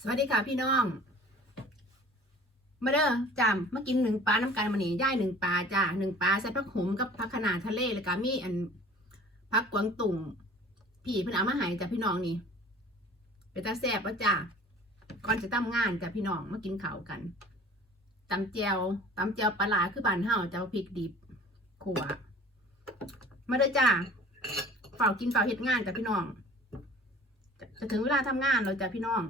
สวัสดีค่ะพี่น้อง มาเด้อจำมากินหนึ่งปลาน้ำกันมาหนีย่ายหนึ่งปลาจ้าหนึ่งปลาใส่ผักหมกับผักขนาดทะเลแล้วก็มีอันผักกวางตุ่งพี่เพิ่นเอามาให้จ้ะพี่น้องนี่เป็นตาแซ่บวะจ้าก่อนจะทำงานจ้ะพี่น้องมากินข้าวกันตำแจวตำแจวปลาหลาคือบานเฮาเจ้าพริกดิบขัวมาเด้อจ้าเฝ้ากินเฝ้าเฮ็ดงานจ้ะพี่น้องจะถึงเวลาทำงานแล้วจ้ะพี่น้อง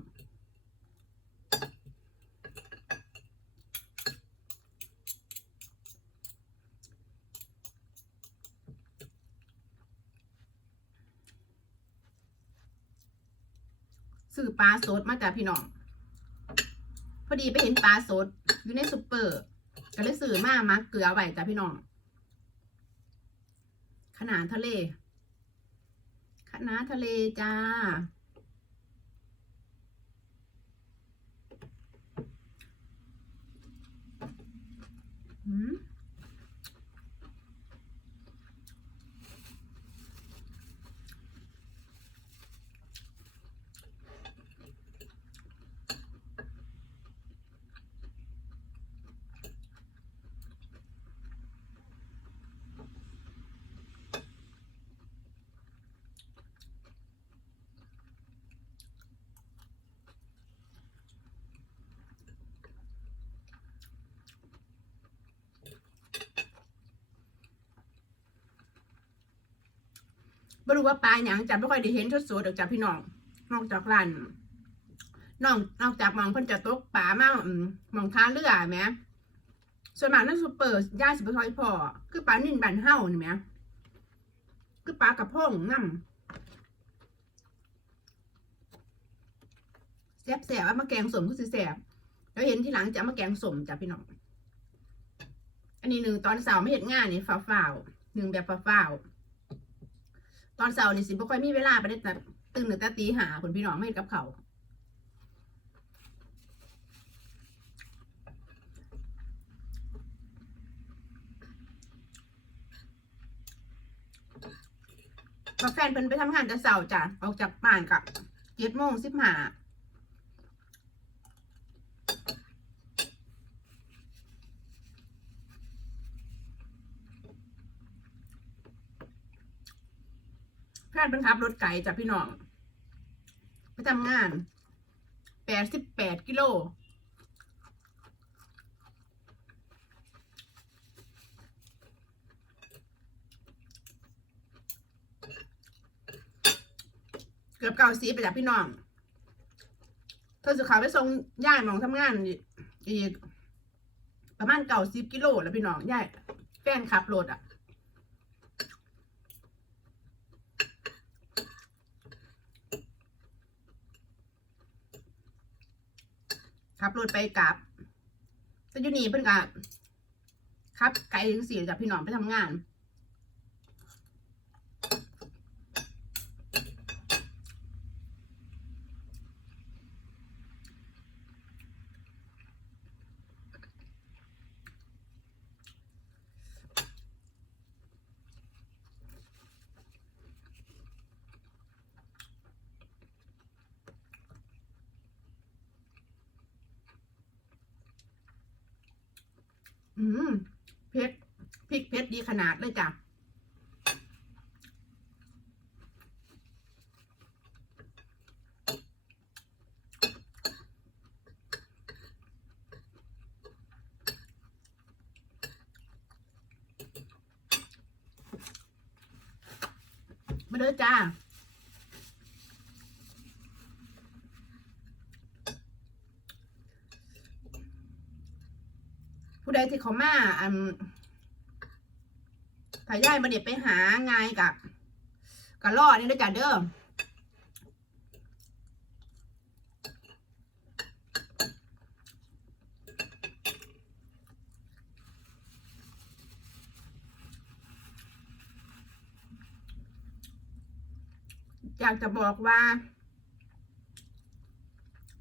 ซื้อปลาสดมาจากพี่น้อง พอดีไปเห็นปลาสดอยู่ในซุปเปอร์ ก็เลยซื้อมามาเกลือไว้จากพี่น้อง ขนาดทะเล ขนาดทะเลจ้า อืม ไม่รู้ว่าปลาหยังจะไม่ค่อยได้เห็นสดๆดอกจากพี่น้องนอกจากร้านนอกนอกจากมองเพิ่นจะตกปลามาอืมหมองค้าเรือแหมส่วนมากนั่นซุปเปอร์ย่าสิบ่ค่อยพอคือปลานิ่นบันเฮานี่แหมคือปลากระพงน้ำแซ่บแซ่บเอามาแกงสมก็สิแซ่บแล้วเห็นที่หลังจะมาแกงสมจ้ะพี่น้อง อันนี้หนึ่งตอนสาร์ไม่เห็นงานนี่ฝ้าวๆหนึ่งแบบฝ้าวๆ ตอนเสาร์นี่สิบ่ค่อยมีเวลาไปได้แต่ตื่นแต่ตีหาคุณพี่น้องไม่กับเขาแฟนเพิ่นไปทำงานแต่เสาร์จ้ะออกจากบ้านกับเจ็ดโมงสิบห้า แฟนเป็นขับรถไก่จ้ะพี่น้องไปทำงานแปดสิบแปดกิโลเกือบเก้าสิบไปจากพี่น้อง เธอจะขับไปส่งย่ายมองทำงานอีกประมาณเก้าสิบกิโลแล้วพี่น้องย่ายแฟนขับรถอะ ขับรถไปกลับแต่อยู่นี่เพิ่นกะขับไกลถึงสี่จากพี่น้องไปทำงาน อืมเผ็ดพริกเผ็ดดีขนาดเลยจ้ะมาเด้อจ้า ผู้ใดที่เขามาอันถ้าย่ายมาเด็ดไปหาไงายกับกับล่อนี่ด้วยจ้ะเด้ออยากจะบอกว่า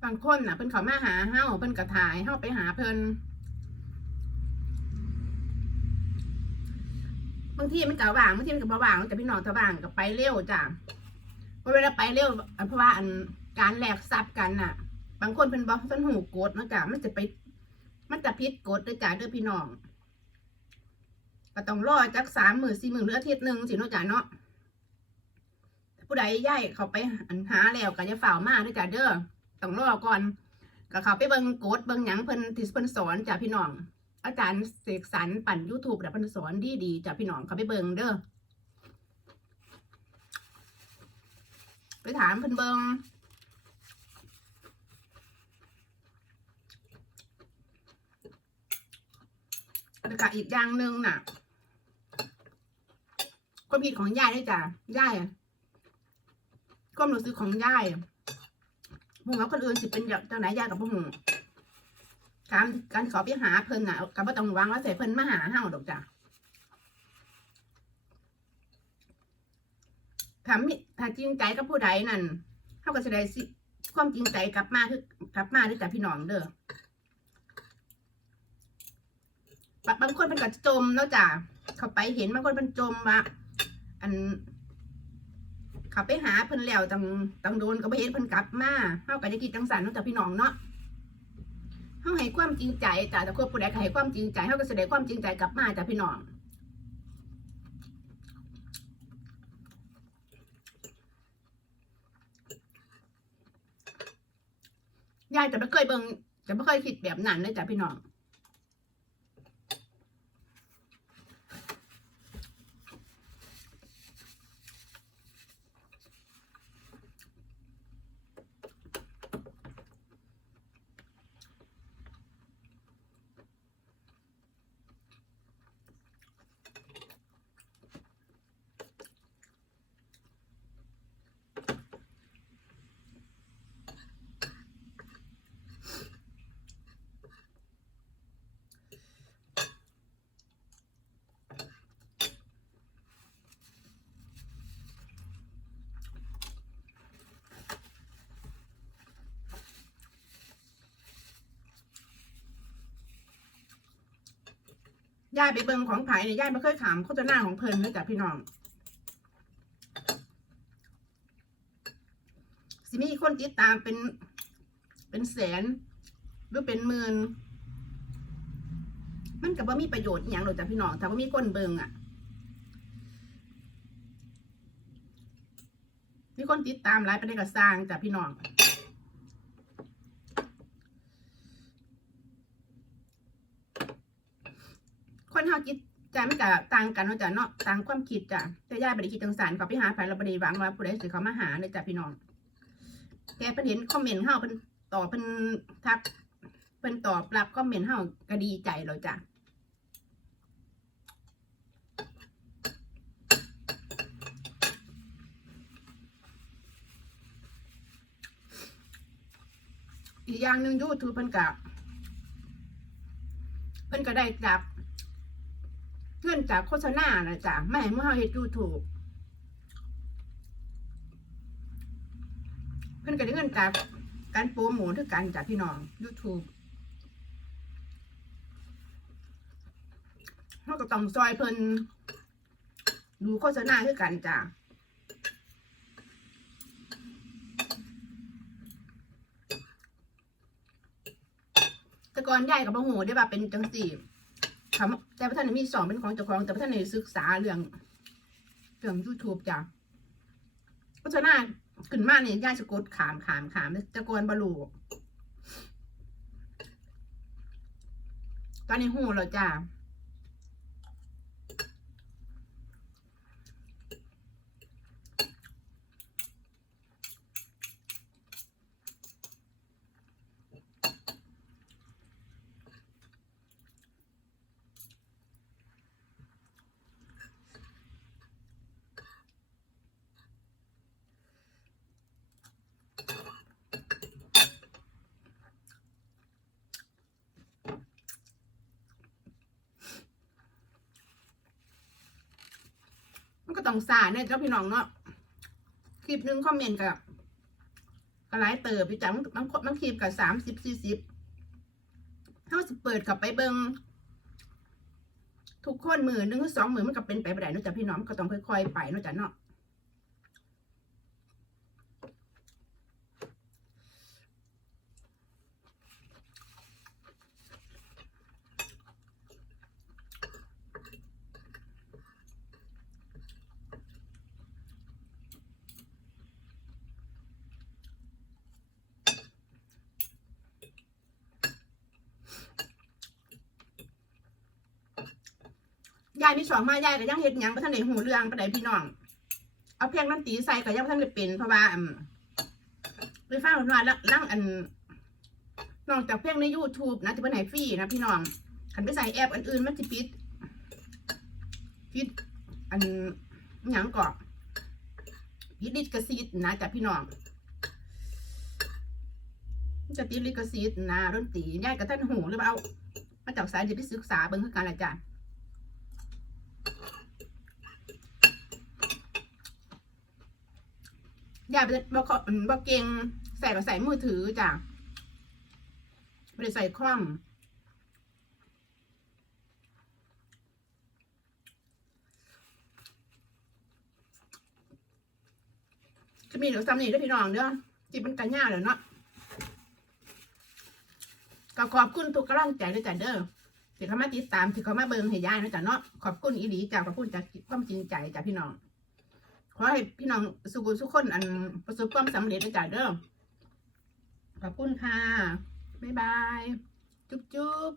บางคนน่ะเพิ่นเขามาหาเฮาเพิ่นกระถ่ายเฮาไปหาเพิ่น บางทีมันก็ว่างบางทีมันก็บ่ว่างแต่พี่น้องถ้าว่างก็ไปเร็วจ้ะเพราะเวลาไปเร็วเพราะว่าอันการแลกทรัพย์กันน่ะ บางคนเป็นบอกต้นหูกดนะจ๊ะมันจะไป มันจะพิษกดด้วยจ้าเด้อพี่น้องก็ต้องรอจักสามหมื่นสี่หมื่นหรืออาทิตย์หนึ่งสินะจ้าเนาะผู้ใดย่ายเขาไปหาแล้วก็จะฝ่าวมาด้วยจ้าเด้อต้องรอก่อนก็เขาไปเบิ่งกดเบิ่งหยังเพิ่นที่เพิ่นสอนจ้าพี่น้อง อาจารย์เสกสรรปั่นยูทูบแต่เพิ่นสอนดีดีๆจ้าพี่น้องเขาไปเบิงเด้อไปถามเพิ่นเบิงแล้วก็อีกอย่างหนึ่งน่ะความคิดของยายด้วยจ้ะยายความรู้สึกของยายอะพวกเราคนอื่นสิเป็นแบบจังไหนยายกับพวกหง การการขอไปหาเพิ่นน่ะก็บ่ต้องหวังว่าใส่เพิ่นมาหาเฮาดอกจ้ะถ้ามิถ้าจริงใจกับผู้ใดนั่นเฮาก็สิได้สิความจริงใจกลับมาคือกลับมาด้วยจ้ะพี่น้องเด้อบางคนเป็นกัจมเนาะจ้ะเขาไปเห็นบางคนเป็นจมว่าอันเขาไปหาเพิ่นแล้วตังตังโดนก็ไปเห็นเพิ่นกลับมาเฮาก็ได้คิดจังสันเนาะจ้ะพี่น้องเนาะ เฮาให้ความจริงใจจ้ะแต่คนผู้ใดให้ความจริงใจเขาก็แสดงความจริงใจกลับมาจ้ะพี่น้องยายจะไม่เคยเบิ่งจะไม่เคยคิดแบบนั้นเลยจ้ะพี่น้อง ย่ายไปเบิ่งของไผ่เนี่ยย่ายไม่เคยถามโฆษณาของเพิ่นเลยจ้ะพี่น้องสิมีคนติดตามเป็น เป็นแสน หรือเป็นหมื่นมันก็บ่มีประโยชน์อย่างหรอกจ้ะพี่น้องถ้าว่ามีคนเบิ่งอะ มีคนติดตามหลายประเด็นก็สร้างจ้ะพี่น้อง คนเฮาจิตใจมันก็ต่างกันเนาะจ้ะเนาะต่างความคิดจ้ะแต่ย่าบ่ได้คิดจังสันเขาไปหาไผเราบ่ได้หวังว่าผู้ใดสิเขามาหาเลยจ้ะพี่น้องแกเพิ่นเห็นคอมเมนต์เฮาเพิ่นตอบเพิ่นทักเพิ่นตอบรับคอมเมนต์เฮาก็ดีใจแล้วจ้ะอีกอย่างหนึ่ง YouTube เพิ่นก็เพิ่นก็ได้จาก เงินจากโฆษณานะจ๊ะไม่ให้เมื่อเราเฮ็ดยูทูบเพิ่นก็ได้เงินจากการโปรโมทคือกันจากพี่น้อง YouTube เราก็ต้องซอยเพิ่นดูโฆษณาคือกันจ้ะแต่ก่อนยายกับพ่อหูได้ว่าเป็นจังสี่ ถามแต่พระท่านมีสองเป็นของเจ้าของ แต่พระท่านเนศึกษาเรื่องเรื่องยูทูบจ้ะเพราะฉะนั้นขึ้นมาเนี่ยย่าจะกดขามขามขามจะกวนบาลูตอนนี้หูเราจ้า ต้องสาเนี่ยเจ้าพี่น้องเนาะคลิปหนึ่งคอมเมนต์กับกระไรเติบพี่จังบางบางคลิปกับสามสิบสี่สิบถ้าสิเปิดกับไปเบิงทุกคนมือหนึ่งสองมือมันก็เป็นไปไม่ได้นอกจากพี่น้องก็ต้องค่อยๆไปนอกจากเนาะ ยายมีสองมายายก็ยังเฮ็ดหยังบ่ทันได้หูเรื่องปานใดพี่น้อง เอาเพลงดนตรีใส่ก็ยังบ่ทันได้เป็นเพราะว่าอืมไปฟังเพิ่นว่าลังอันนอกจากเพลงใน YouTube นะที่เพิ่นให้ฟรีนะพี่น้องคันไปใส่แอปอันอื่นมันสิปิดปิดอันหยังก่อปิดลิขสิทธิ์นะจ้ะพี่น้องจะติดลิขสิทธิ์นะดนตรียายก็ท่านหูหรือเปล่าเอามาจากสายจะไปศึกษาเบิ่งคือกันละจ้ะ ย่าไปบอกบอกเก่งใส่ก็ใส่มือถือจ้ะไม่ได้ใส่คล่อมจะมีเดี๋ยวซ้ำนี่ด้วยพี่น้องเด้อจิบมันกันยากเลยเนาะก็ขอบคุณทุกกำลังใจด้วยจ้ะเด้อที่เขามาติดตามที่เขามาเบิ่งให้ยายนะจ้ะเนาะขอบคุณอีหลีจ้ะขอบคุณจากความจริงใจจ้ะพี่น้อง ขอให้พี่น้องสุขสุขคนอันประสบความสำเร็จนะจ๊ะเด้อขอบคุณค่ะ บ๊ายบาย จุ๊บจุ๊บ